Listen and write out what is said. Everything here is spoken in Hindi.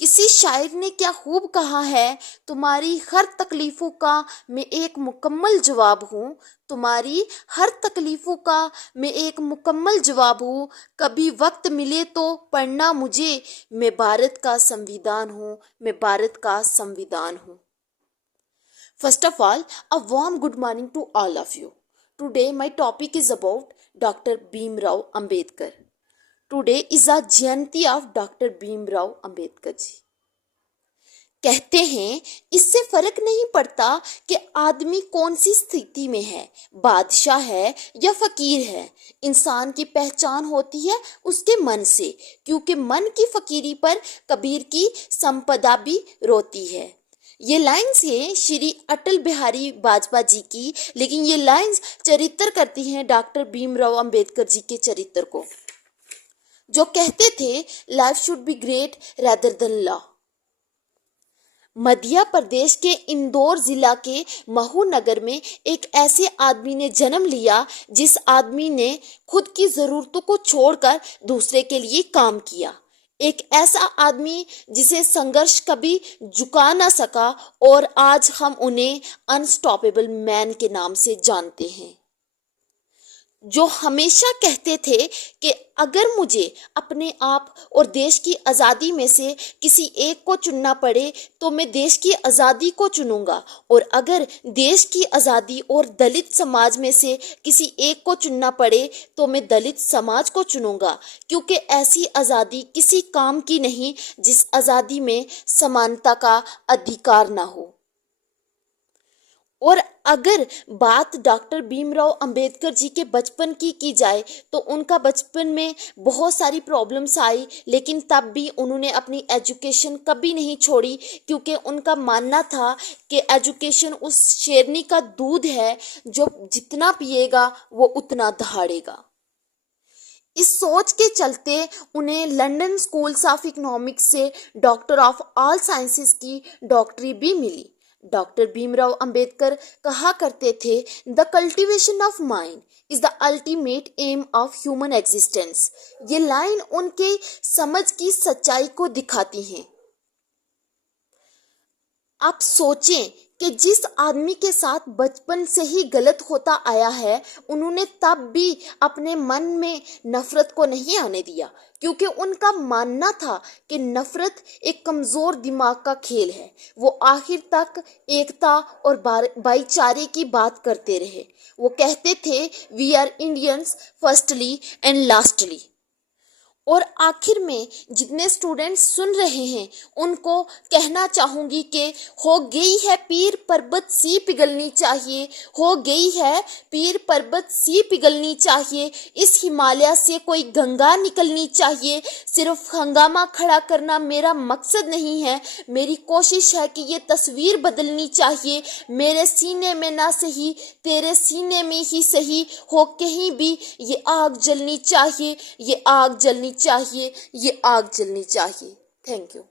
किसी शायर ने क्या खूब कहा है, तुम्हारी हर तकलीफ़ों का मैं एक मुकम्मल जवाब हूँ। तुम्हारी हर तकलीफ़ों का मैं एक मुकम्मल जवाब हूँ। कभी वक्त मिले तो पढ़ना मुझे, मैं भारत का संविधान हूँ, मैं भारत का संविधान हूँ। First of all, a warm good morning to all of you. Today, my topic is about Dr. Bhimrao Ambedkar. Today is a Jayanti of Dr. Bhimrao Ambedkar ji. कहते हैं इससे फर्क नहीं पड़ता कि आदमी कौन सी स्थिति में है, बादशाह है या फकीर है। इंसान की पहचान होती है उसके मन से, क्योंकि मन की फकीरी पर कबीर की संपदा भी रोती है। ये लाइन्स है श्री अटल बिहारी वाजपेयी जी की, लेकिन ये लाइन्स चरित्र करती हैं डॉक्टर भीमराव अंबेडकर जी के चरित्र को, जो कहते थे life should be great rather than law. Madhya Pradesh के इंदौर जिला के महू नगर में एक ऐसे आदमी ने जन्म लिया जिस आदमी ने खुद की ज़रूरतों को छोड़कर दूसरे के लिए काम किया। एक ऐसा आदमी जिसे संघर्ष कभी झुका ना सका, और आज हम उन्हें अनस्टॉपेबल मैन के नाम से जानते हैं। जो हमेशा कहते थे कि अगर मुझे अपने आप और देश की आज़ादी में से किसी एक को चुनना पड़े तो मैं देश की आज़ादी को चुनूंगा, और अगर देश की आज़ादी और दलित समाज में से किसी एक को चुनना पड़े तो मैं दलित समाज को चुनूंगा, क्योंकि ऐसी आज़ादी किसी काम की नहीं जिस आज़ादी में समानता का अधिकार ना हो। और अगर बात डॉक्टर भीमराव अंबेडकर जी के बचपन की जाए तो उनका बचपन में बहुत सारी प्रॉब्लम्स आई, लेकिन तब भी उन्होंने अपनी एजुकेशन कभी नहीं छोड़ी, क्योंकि उनका मानना था कि एजुकेशन उस शेरनी का दूध है जो जितना पिएगा वो उतना दहाड़ेगा। इस सोच के चलते उन्हें लंदन स्कूल्स ऑफ इकोनॉमिक्स से डॉक्टर ऑफ ऑल साइंसेस की डॉक्टरी भी मिली। डॉक्टर भीमराव अंबेडकर कहा करते थे, the cultivation of mind is the ultimate aim of human existence. ये लाइन उनके समझ की सच्चाई को दिखाती हैं। आप सोचें कि जिस आदमी के साथ बचपन से ही गलत होता आया है, उन्होंने तब भी अपने मन में नफरत को नहीं आने दिया, क्योंकि उनका मानना था कि नफरत एक कमज़ोर दिमाग का खेल है। वो आखिर तक एकता और भाईचारे की बात करते रहे। वो कहते थे, we are Indians firstly and lastly. और आखिर में जितने स्टूडेंट्स सुन रहे हैं उनको कहना चाहूँगी कि हो गई है पीर पर्वत सी पिघलनी चाहिए, हो गई है पीर पर्वत सी पिघलनी चाहिए। इस हिमालय से कोई गंगा निकलनी चाहिए। सिर्फ हंगामा खड़ा करना मेरा मकसद नहीं है, मेरी कोशिश है कि ये तस्वीर बदलनी चाहिए। मेरे सीने में ना सही तेरे सीने में ही सही हो, कहीं भी ये आग जलनी चाहिए, ये आग जलनी चाहिए, ये आग जलनी चाहिए। Thank you.